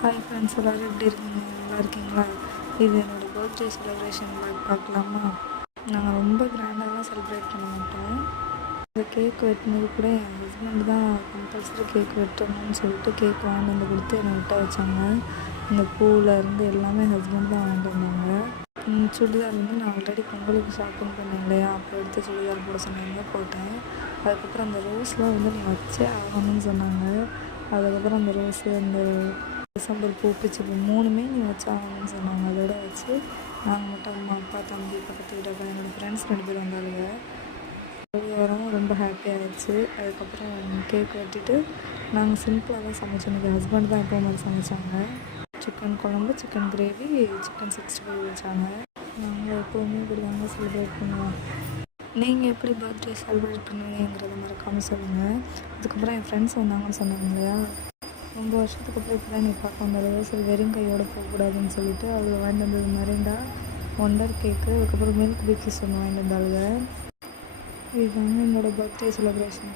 Hi friends, எல்லோரும் எப்படி இருக்கீங்க? நல்லா இருக்கீங்களா? இது என்னோடய பர்த்டே செலிப்ரேஷன் விலாக் பார்க்கலாமா? நாங்கள் ரொம்ப கிராண்டாலாம் செலிப்ரேட் பண்ண மாட்டோம். இந்த கேக் வெட்டினது கூட என் ஹஸ்பண்ட் தான் கம்பல்சரி கேக் வெட்டணும்னு சொல்லிட்டு கேக் வாங்கிட்டு வந்து கொடுத்து என்னை வெட்ட வச்சாங்க. இந்த பூவிலேருந்து எல்லாமே ஹஸ்பண்ட் தான் வாங்கிட்டு வந்தாங்க. சுடிதார் வந்து நான் ஆல்ரெடி பொங்கலுக்கு ஷாப்பிங் பண்ணேன் இல்லையா, அப்போ எடுத்து சுடிதார் போட சொன்னாங்க, போட்டேன். அதுக்கப்புறம் அந்த ரோஸ்லாம் வந்து நீ வச்சே ஆகணும்னு சொன்னாங்க. அதுக்கப்புறம் அந்த ரோஸு, அந்த டிசம்பர் பூ, பிச்சி பூ 3மே நீ வச்சாகணும்னு சொன்னாங்க. அதோட வச்சு நாங்கள் மட்டும் அம்மா, அப்பா, தம்பி, பக்கத்து வீட்டப்பா, என்னோடய ஃப்ரெண்ட்ஸ் 2 பேர் வந்தாளுங்க. வரவும் ரொம்ப ஹாப்பியாகிடுச்சு. அதுக்கப்புறம் கேக் வெட்டிட்டு நாங்கள் சிம்பிளாக தான் சமைச்சோம். இன்றைக்கி ஹஸ்பண்ட் தான் எப்போ மாதிரி சமைச்சாங்க. சிக்கன் குழம்பு, சிக்கன் கிரேவி, சிக்கன் 65 வச்சாங்க. நாங்கள் எப்போவுமே இப்படி தாங்க செலிப்ரேட் பண்ணுவோம். நீங்கள் எப்படி பர்த்டே செலிப்ரேட் பண்ணுவீங்கிறத மறக்காமல் சொல்லுங்கள். அதுக்கப்புறம் என் ஃப்ரெண்ட்ஸ் வந்தாங்கன்னு சொன்னாங்க இல்லையா, ரொம்ப வருஷத்துக்கு அப்புறம் இப்போ தான் என்னை பார்க்க வந்தாலும் சரி வெறும் கையோடு போகக்கூடாதுன்னு சொல்லிட்டு அவங்க வாங்கிட்டு வந்தது மரிண்டா, ஒண்டர் கேக்கு, அதுக்கப்புறம் மில்க் பிக்கிஸ் ஒன்று வாங்கிட்டு வந்தாளுங்க. இதுதாங்க என்னோடய பர்த்டே செலிப்ரேஷன்.